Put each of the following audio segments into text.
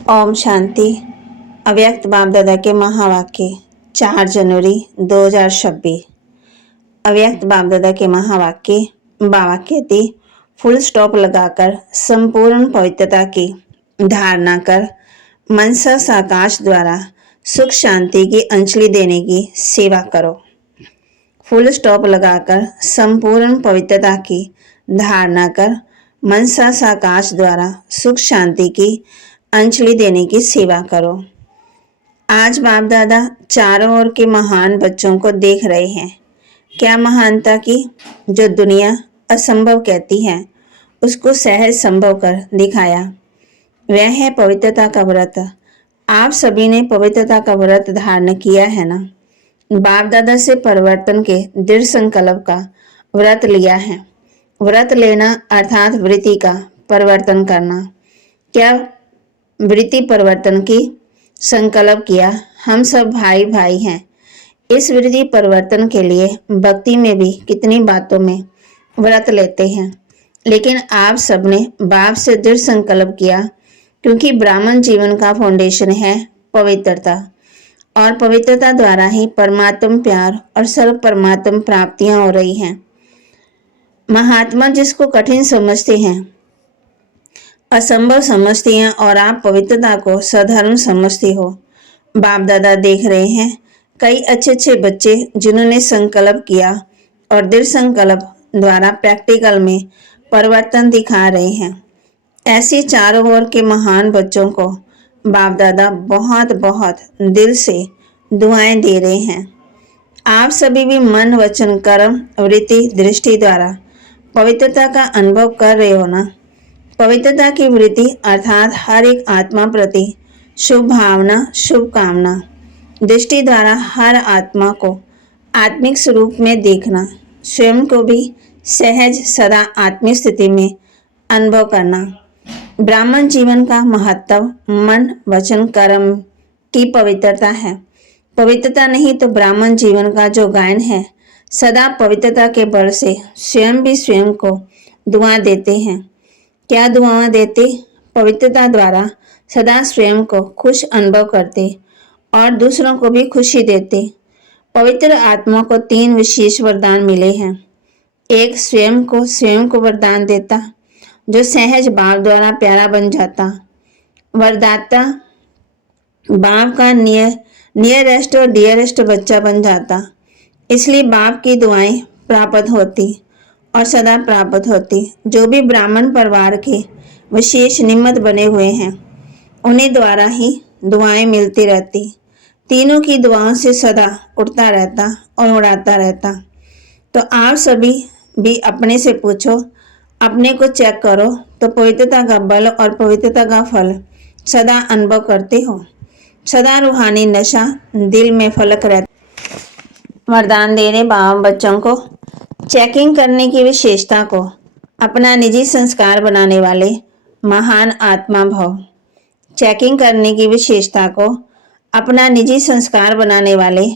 ओम शांति। अव्यक्त बाप दादा के महावाक्य 4 जनवरी 2026। अव्यक्त बाप दादा के महावाक्य बाबा कहते, फुल स्टॉप लगाकर संपूर्ण पवित्रता की धारणा कर मनसा साकाश द्वारा सुख शांति की अंजलि देने की सेवा करो। फुल स्टॉप लगाकर संपूर्ण पवित्रता की धारणा कर मनसा साकाश द्वारा सुख शांति की अंजलि देने की सेवा करो। आज बाप दादा चारों ओर के महान बच्चों को देख रहे हैं। क्या महानता की जो दुनिया असंभव कहती है उसको सहज संभव कर दिखाया। वह है पवित्रता का व्रत। आप सभी ने पवित्रता का व्रत धारण किया है ना। बाप दादा से परिवर्तन के दृढ़ संकल्प का व्रत लिया है। व्रत लेना अर्थात वृत्ति का परिवर्तन करना। क्या वृत्ति परिवर्तन की संकल्प किया। हम सब भाई भाई हैं। इस वृत्ति परिवर्तन के लिए भक्ति में भी कितनी बातों में व्रत लेते हैं, लेकिन आप सबने बाप से दृढ़ संकल्प किया, क्योंकि ब्राह्मण जीवन का फाउंडेशन है पवित्रता, और पवित्रता द्वारा ही परमात्म प्यार और सर्व परमात्म प्राप्तियां हो रही हैं। महात्मा जिसको कठिन समझते हैं, असंभव समझते हैं, और आप पवित्रता को साधारण समझते हो। बाप दादा देख रहे हैं कई अच्छे बच्चे जिन्होंने संकल्प किया और दृढ़ संकल्प द्वारा प्रैक्टिकल में परिवर्तन दिखा रहे हैं। ऐसे चारों ओर के महान बच्चों को बाप दादा बहुत बहुत दिल से दुआएं दे रहे हैं। आप सभी भी मन वचन कर्म वृत्ति दृष्टि द्वारा पवित्रता का अनुभव कर रहे हो ना। पवित्रता की वृत्ति अर्थात हर एक आत्मा प्रति शुभ भावना शुभकामना दृष्टि द्वारा हर आत्मा को आत्मिक स्वरूप में देखना, स्वयं को भी सहज सदा आत्मिक स्थिति में अनुभव करना। ब्राह्मण जीवन का महत्व मन वचन कर्म की पवित्रता है। पवित्रता नहीं तो ब्राह्मण जीवन का जो गायन है, सदा पवित्रता के बल से स्वयं भी स्वयं को दुआ देते हैं। क्या दुआएं देते? पवित्रता द्वारा सदा स्वयं को खुश अनुभव करते और दूसरों को भी खुशी देते। पवित्र आत्मा को 3 विशेष वरदान मिले हैं। एक स्वयं को वरदान देता, जो सहज बाप द्वारा प्यारा बन जाता। वरदाता बाप का नियरेस्ट और डियरेस्ट बच्चा बन जाता। इसलिए बाप की दुआएं प्राप्त होती और सदा प्राप्त होती। जो भी ब्राह्मण परिवार के विशेष निमित्त बने हुए हैं, उन्हें द्वारा ही दुआएं मिलती रहती। तीनों की दुआओं से सदा उड़ता रहता और उड़ाता रहता। तो आप सभी भी अपने से पूछो, अपने को चेक करो, तो पवित्रता का बल और पवित्रता का फल सदा अनुभव करते हो। सदा रूहानी नशा दिल में फलक रहता। वरदान दे रहे बाबा बच्चों को चेकिंग करने की विशेषता को अपना निजी संस्कार बनाने वाले महान आत्मा भव। चेकिंग करने की विशेषता को अपना निजी संस्कार बनाने वाले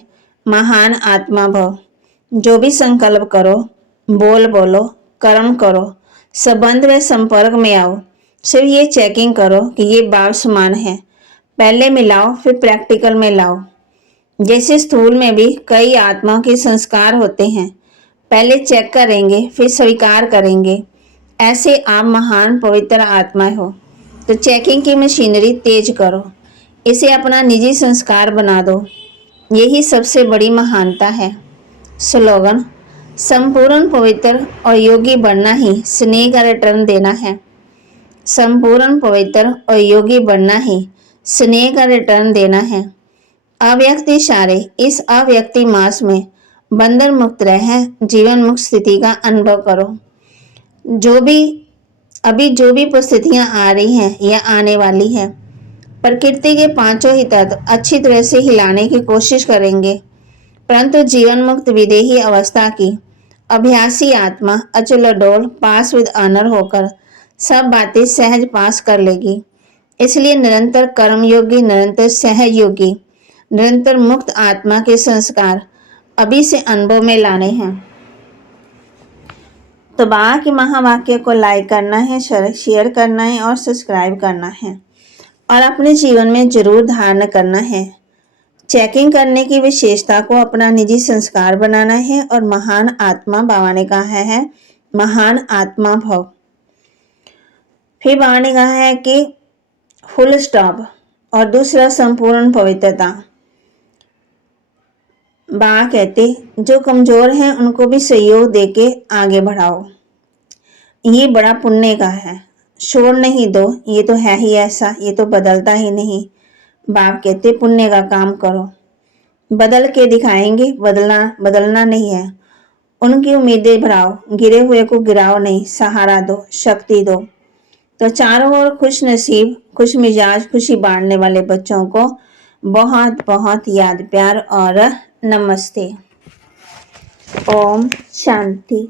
महान आत्मा भव। जो भी संकल्प करो, बोलो, कर्म करो, संबंध व संपर्क में आओ, सिर्फ ये चेकिंग करो कि ये बाप समान है। पहले मिलाओ, फिर प्रैक्टिकल में लाओ। जैसे स्थूल में भी कई आत्माओं के संस्कार होते हैं, पहले चेक करेंगे फिर स्वीकार करेंगे। ऐसे आप महान पवित्र आत्मा हो, तो चेकिंग की मशीनरी तेज करो, इसे अपना निजी संस्कार बना दो। यही सबसे बड़ी महानता है। स्लोगन: संपूर्ण पवित्र और योगी बनना ही स्नेह का रिटर्न देना है। संपूर्ण पवित्र और योगी बनना ही स्नेह का रिटर्न देना है। अव्यक्त इशारे इस अव्यक्ति मास में बंधन मुक्त रह जीवन मुक्त स्थिति का अनुभव करो। जो भी परिस्थितियां आ रही हैं या आने वाली है, प्रकृति के 5 ही तत्व अच्छी तरह से हिलाने की कोशिश करेंगे, परंतु जीवन मुक्त विदेही अवस्था की अभ्यासी आत्मा अचल अडोल पास विद ऑनर होकर सब बातें सहज पास कर लेगी। इसलिए निरंतर कर्मयोगी, निरंतर सहयोगी, निरंतर मुक्त आत्मा के संस्कार अभी से अनुभव में लाने हैं। तो बाबा के महावाक्य को लाइक करना है, शेयर करना है और सब्सक्राइब करना है। और अपने जीवन में जरूर धारण करना है। चेकिंग करने की विशेषता को अपना निजी संस्कार बनाना है और महान आत्मा बाबा ने कहा है महान आत्मा भव। फिर बाबा ने कहा है कि फुल स्टॉप और दूसरा संपूर्ण पवित्रता। बाबा कहते जो कमजोर हैं उनको भी सहयोग देके आगे बढ़ाओ, ये बड़ा पुण्य का है। छोड़ नहीं दो, ये तो है ही ऐसा, ये तो बदलता ही नहीं। बाप कहते पुण्य का काम करो, बदल के दिखाएंगे, बदलना नहीं है। उनकी उम्मीदें बढ़ाओ, गिरे हुए को गिराओ नहीं, सहारा दो, शक्ति दो। तो चारों ओर खुश नसीब, खुश मिजाज, खुशी बांटने वाले बच्चों को बहुत बहुत याद प्यार और नमस्ते। ओम शांति।